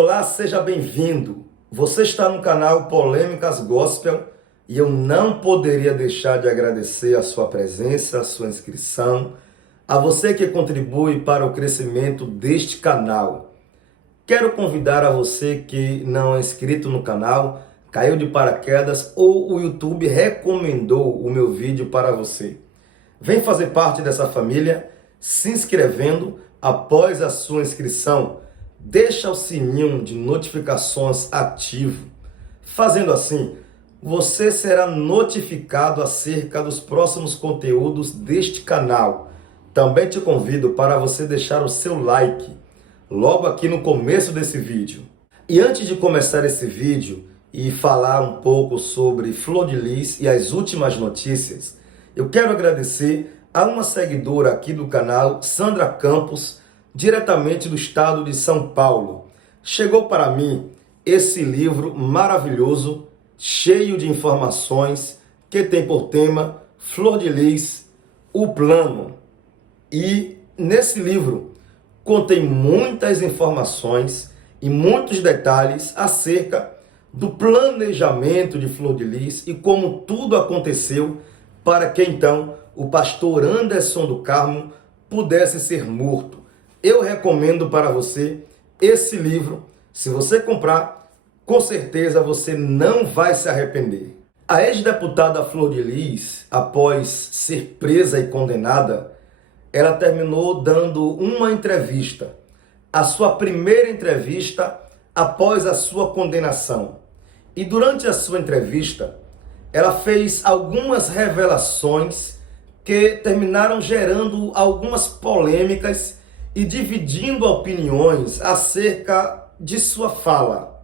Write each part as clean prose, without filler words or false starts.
Olá, seja bem-vindo. Você está no canal Polêmicas Gospel e eu não poderia deixar de agradecer a sua presença, a sua inscrição, a você que contribui para o crescimento deste canal. Quero convidar a você que não é inscrito no canal, caiu de paraquedas ou o YouTube recomendou o meu vídeo para você. Vem fazer parte dessa família se inscrevendo. Após a sua inscrição, deixa o sininho de notificações ativo. Fazendo assim, você será notificado acerca dos próximos conteúdos deste canal. Também te convido para você deixar o seu like logo aqui no começo desse vídeo. E antes de começar esse vídeo e falar um pouco sobre Flor de Lis e as últimas notícias, eu quero agradecer a uma seguidora aqui do canal, Sandra Campos, diretamente do estado de São Paulo. Chegou para mim esse livro maravilhoso, cheio de informações, que tem por tema Flor de Lis, o plano. E nesse livro contém muitas informações e muitos detalhes acerca do planejamento de Flor de Lis e como tudo aconteceu para que então o pastor Anderson do Carmo pudesse ser morto. Eu recomendo para você esse livro. Se você comprar, com certeza você não vai se arrepender. A ex-deputada Flor de Lis, após ser presa e condenada, ela terminou dando uma entrevista. A sua primeira entrevista após a sua condenação. E durante a sua entrevista, ela fez algumas revelações que terminaram gerando algumas polêmicas e dividindo opiniões acerca de sua fala.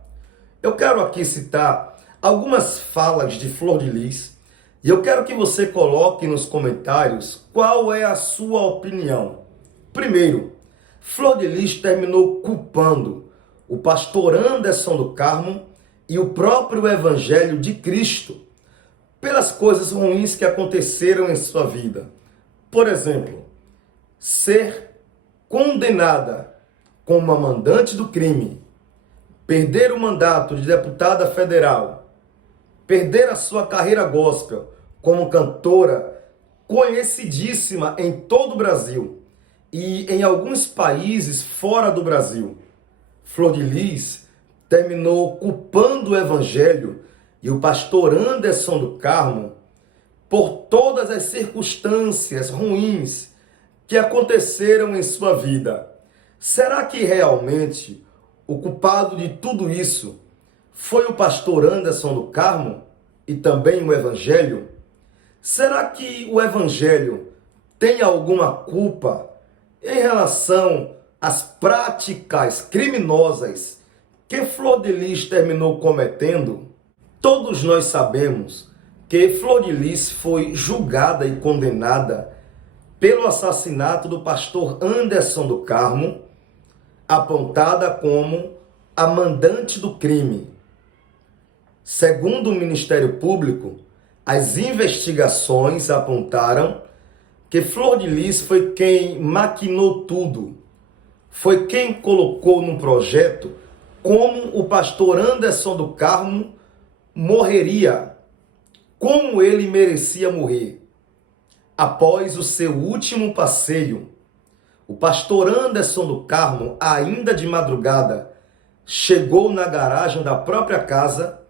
Eu quero aqui citar algumas falas de Flor de Lis e eu quero que você coloque nos comentários qual é a sua opinião. Primeiro, Flor de Lis terminou culpando o pastor Anderson do Carmo e o próprio Evangelho de Cristo pelas coisas ruins que aconteceram em sua vida. Por exemplo, ser condenada como uma mandante do crime, perder o mandato de deputada federal, perder a sua carreira gospel como cantora conhecidíssima em todo o Brasil e em alguns países fora do Brasil. Flor de Lis terminou culpando o Evangelho e o pastor Anderson do Carmo por todas as circunstâncias ruins que aconteceram em sua vida. Será que realmente o culpado de tudo isso foi o pastor Anderson do Carmo e também o Evangelho? Será que o Evangelho tem alguma culpa em relação às práticas criminosas que Flor de Lis terminou cometendo? Todos nós sabemos que Flor de Lis foi julgada e condenada pelo assassinato do pastor Anderson do Carmo, apontada como a mandante do crime. Segundo o Ministério Público, as investigações apontaram que Flor de Lis foi quem maquinou tudo, foi quem colocou no projeto como o pastor Anderson do Carmo morreria, como ele merecia morrer. Após o seu último passeio, o pastor Anderson do Carmo, ainda de madrugada, chegou na garagem da própria casa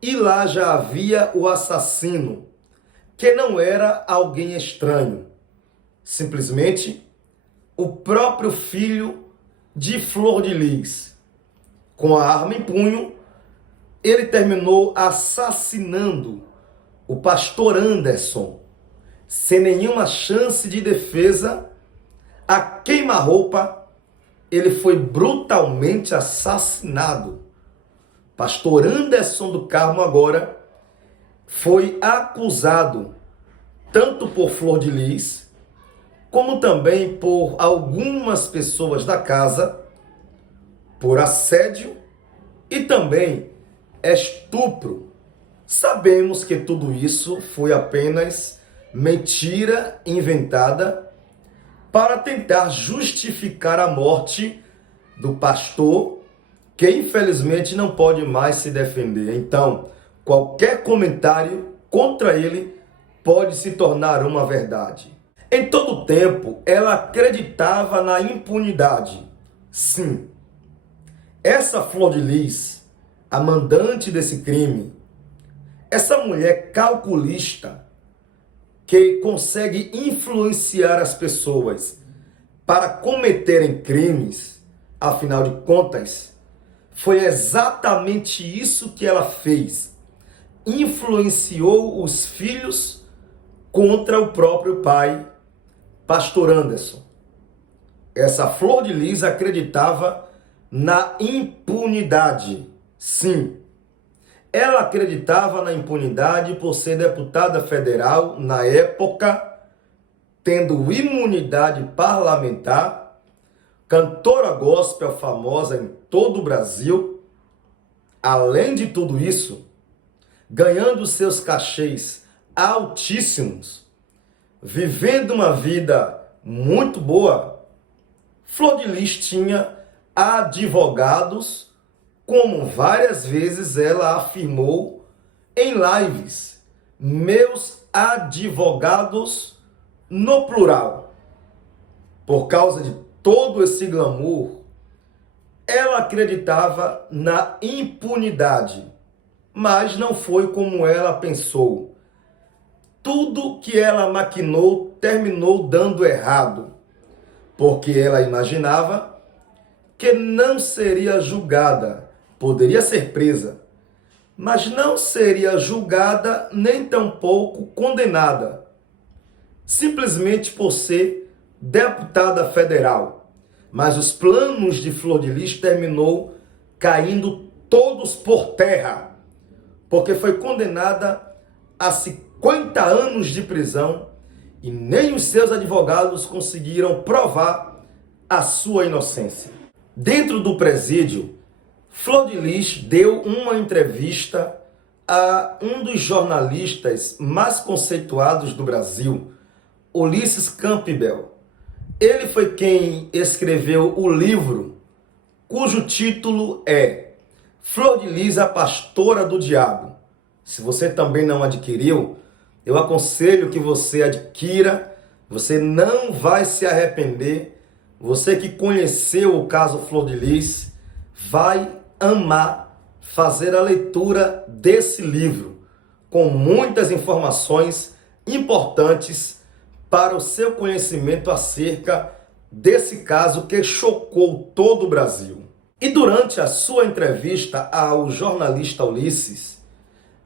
e lá já havia o assassino, que não era alguém estranho, simplesmente o próprio filho de Flor de Lis. Com a arma em punho, ele terminou assassinando o pastor Anderson, sem nenhuma chance de defesa. A queima-roupa, ele foi brutalmente assassinado. Pastor Anderson do Carmo agora foi acusado tanto por Flor de Lis, como também por algumas pessoas da casa, por assédio e também estupro. Sabemos que tudo isso foi apenas mentira inventada para tentar justificar a morte do pastor que infelizmente não pode mais se defender. Então, qualquer comentário contra ele pode se tornar uma verdade. Em todo tempo, ela acreditava na impunidade. Sim, essa Flor de Lis, a mandante desse crime, essa mulher calculista que consegue influenciar as pessoas para cometerem crimes, afinal de contas, foi exatamente isso que ela fez. Influenciou os filhos contra o próprio pai, Pastor Anderson. Essa Flor de Lis acreditava na impunidade. Sim, ela acreditava na impunidade por ser deputada federal na época, tendo imunidade parlamentar, cantora gospel famosa em todo o Brasil. Além de tudo isso, ganhando seus cachês altíssimos, vivendo uma vida muito boa, Flor de Lis tinha advogados, como várias vezes ela afirmou em lives, meus advogados no plural. Por causa de todo esse glamour, ela acreditava na impunidade, mas não foi como ela pensou. Tudo que ela maquinou terminou dando errado, porque ela imaginava que não seria julgada, poderia ser presa, mas não seria julgada nem tampouco condenada, simplesmente por ser deputada federal. Mas os planos de Flor de Lis terminou caindo todos por terra, porque foi condenada a 50 anos de prisão e nem os seus advogados conseguiram provar a sua inocência. Dentro do presídio, Flor de Lis deu uma entrevista a um dos jornalistas mais conceituados do Brasil, Ulisses Campbell. Ele foi quem escreveu o livro, cujo título é Flor de Lis, a Pastora do Diabo. Se você também não adquiriu, eu aconselho que você adquira, você não vai se arrepender. Você que conheceu o caso Flor de Lis vai amar fazer a leitura desse livro, com muitas informações importantes para o seu conhecimento acerca desse caso que chocou todo o Brasil. E durante a sua entrevista ao jornalista Ulisses,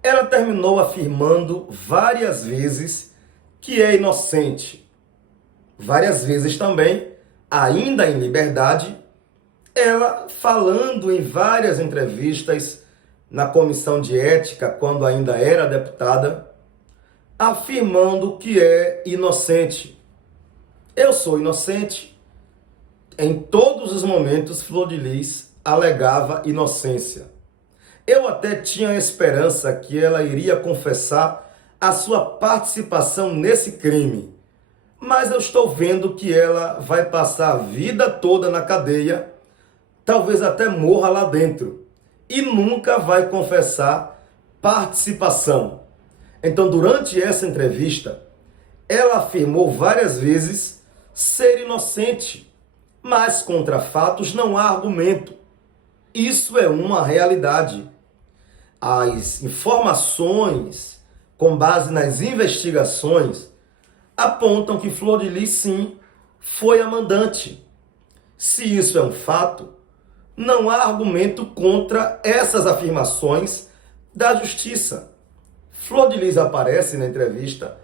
ela terminou afirmando várias vezes que é inocente. Várias vezes também, ainda em liberdade, ela falando em várias entrevistas na comissão de ética, quando ainda era deputada, afirmando que é inocente. Eu sou inocente. Em todos os momentos, Flor de Lis alegava inocência. Eu até tinha esperança que ela iria confessar a sua participação nesse crime, mas eu estou vendo que ela vai passar a vida toda na cadeia, talvez até morra lá dentro, e nunca vai confessar participação. Então, durante essa entrevista, ela afirmou várias vezes ser inocente, mas contra fatos não há argumento. Isso é uma realidade. As informações, com base nas investigações, apontam que Flor de Lis, sim, foi a mandante. Se isso é um fato, não há argumento contra essas afirmações da justiça. Flor de Lis aparece na entrevista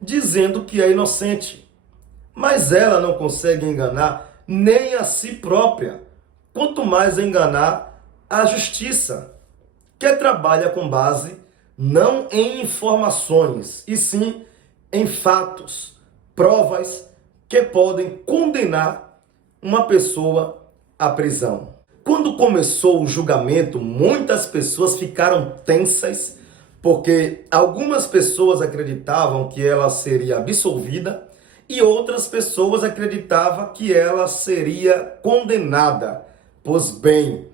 dizendo que é inocente, mas ela não consegue enganar nem a si própria, quanto mais enganar a justiça, que trabalha com base não em informações, e sim em fatos, provas que podem condenar uma pessoa à prisão. Quando começou o julgamento, muitas pessoas ficaram tensas, porque algumas pessoas acreditavam que ela seria absolvida e outras pessoas acreditavam que ela seria condenada. Pois bem,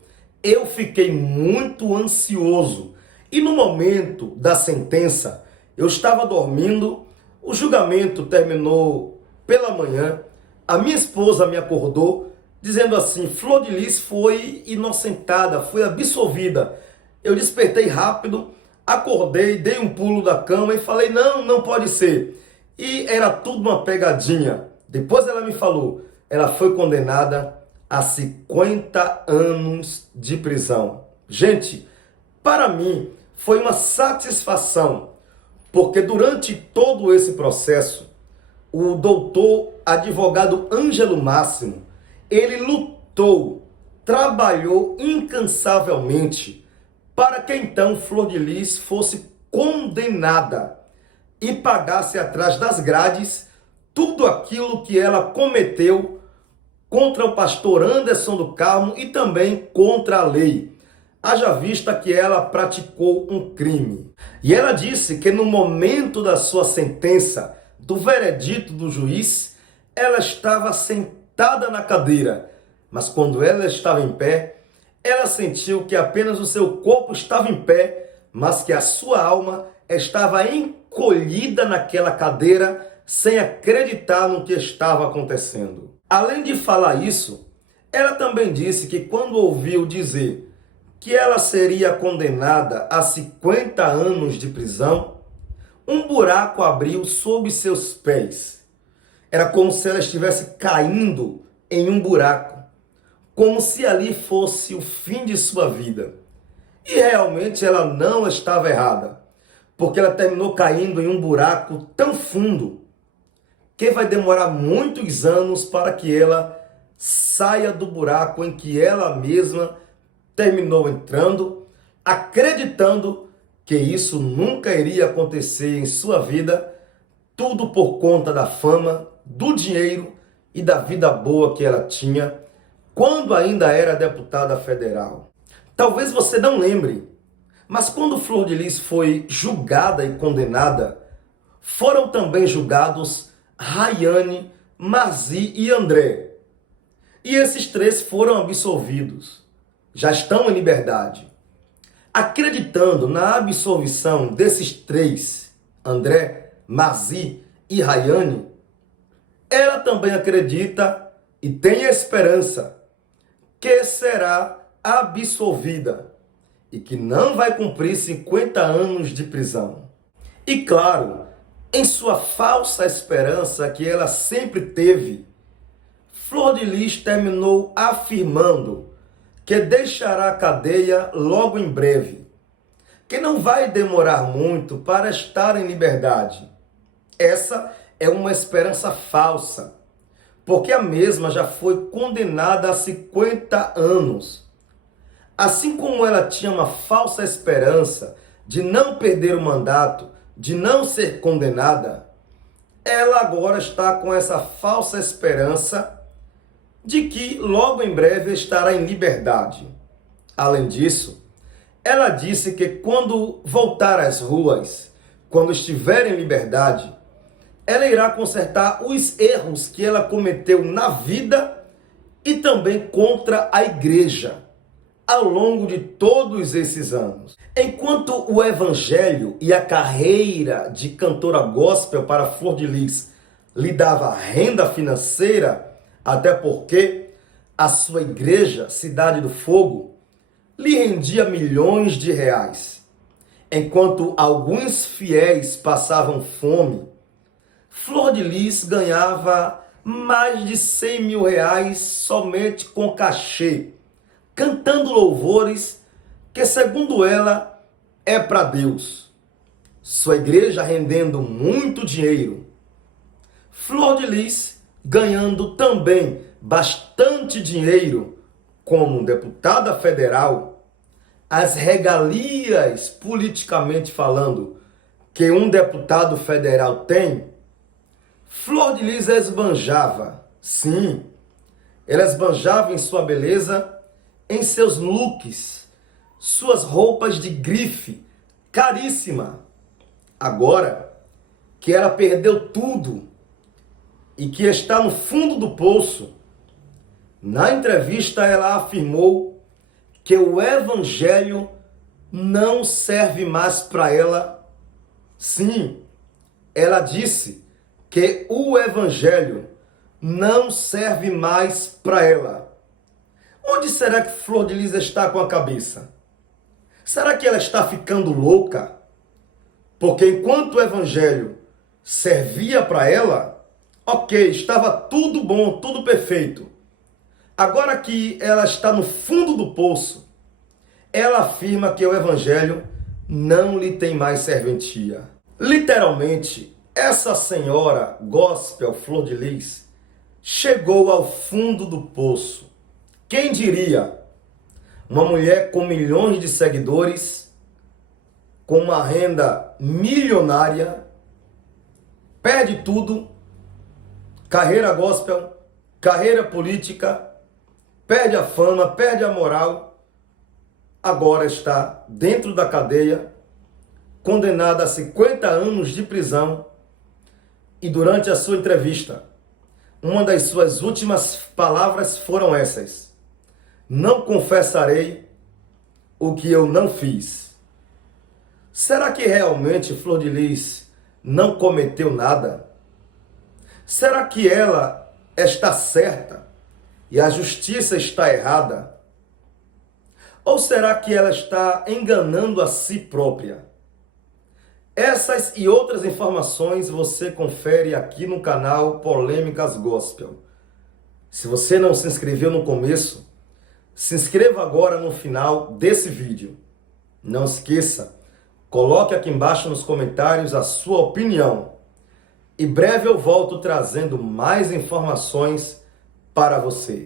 eu fiquei muito ansioso. E no momento da sentença, eu estava dormindo, o julgamento terminou pela manhã, a minha esposa me acordou dizendo assim: Flor de Lis foi inocentada, foi absolvida. Eu despertei rápido, acordei, dei um pulo da cama e falei: não, não pode ser. E era tudo uma pegadinha. Depois ela me falou, ela foi condenada a 50 anos de prisão. Gente, para mim foi uma satisfação, porque durante todo esse processo, o doutor advogado Ângelo Máximo, ele lutou, trabalhou incansavelmente para que então Flor de Lis fosse condenada e pagasse atrás das grades tudo aquilo que ela cometeu contra o pastor Anderson do Carmo e também contra a lei. Haja vista que ela praticou um crime. E ela disse que no momento da sua sentença, do veredito do juiz, ela estava sentada na cadeira, mas quando ela estava em pé, ela sentiu que apenas o seu corpo estava em pé, mas que a sua alma estava encolhida naquela cadeira, sem acreditar no que estava acontecendo. Além de falar isso, ela também disse que quando ouviu dizer que ela seria condenada a 50 anos de prisão, um buraco abriu sob seus pés. Era como se ela estivesse caindo em um buraco, como se ali fosse o fim de sua vida. E realmente ela não estava errada, porque ela terminou caindo em um buraco tão fundo que vai demorar muitos anos para que ela saia do buraco em que ela mesma terminou entrando, acreditando que isso nunca iria acontecer em sua vida, tudo por conta da fama, do dinheiro e da vida boa que ela tinha quando ainda era deputada federal. Talvez você não lembre, mas quando Flor de Lis foi julgada e condenada, foram também julgados Rayane, Marzi e André. E esses três foram absolvidos. Já estão em liberdade. Acreditando na absolvição desses três, André, Marzi e Rayane, ela também acredita e tem esperança que será absolvida e que não vai cumprir 50 anos de prisão. E claro, em sua falsa esperança que ela sempre teve, Flor de Lis terminou afirmando que deixará a cadeia logo em breve, que não vai demorar muito para estar em liberdade. Essa é uma esperança falsa, porque a mesma já foi condenada a 50 anos. Assim como ela tinha uma falsa esperança de não perder o mandato, de não ser condenada, ela agora está com essa falsa esperança de que logo em breve estará em liberdade. Além disso, ela disse que quando voltar às ruas, quando estiver em liberdade, ela irá consertar os erros que ela cometeu na vida e também contra a igreja ao longo de todos esses anos. Enquanto o evangelho e a carreira de cantora gospel para Flor de Lis lhe dava renda financeira, até porque a sua igreja, Cidade do Fogo, lhe rendia milhões de reais. Enquanto alguns fiéis passavam fome, Flor de Lis ganhava mais de 100 mil reais somente com cachê, cantando louvores que, segundo ela, é para Deus. Sua igreja rendendo muito dinheiro. Flor de Lis ganhando também bastante dinheiro como deputada federal, as regalias, politicamente falando, que um deputado federal tem, Flor de Lis esbanjava. Sim, ela esbanjava em sua beleza, em seus looks, suas roupas de grife, caríssima. Agora que ela perdeu tudo e que está no fundo do poço, na entrevista ela afirmou que o evangelho não serve mais para ela. Sim, ela disse que o evangelho não serve mais para ela. Onde será que Flor de Lis está com a cabeça? Será que ela está ficando louca? Porque enquanto o evangelho servia para ela, ok, estava tudo bom, tudo perfeito. Agora que ela está no fundo do poço, ela afirma que o evangelho não lhe tem mais serventia. Literalmente, essa senhora gospel Flor de Lis chegou ao fundo do poço. Quem diria? Uma mulher com milhões de seguidores, com uma renda milionária, perde tudo, carreira gospel, carreira política, perde a fama, perde a moral, agora está dentro da cadeia, condenada a 50 anos de prisão, e durante a sua entrevista, uma das suas últimas palavras foram essas: não confessarei o que eu não fiz. Será que realmente Flor de Lis não cometeu nada? Será que ela está certa e a justiça está errada? Ou será que ela está enganando a si própria? Essas e outras informações você confere aqui no canal Polêmicas Gospel. Se você não se inscreveu no começo, se inscreva agora no final desse vídeo. Não esqueça, coloque aqui embaixo nos comentários a sua opinião. Em breve eu volto trazendo mais informações para você.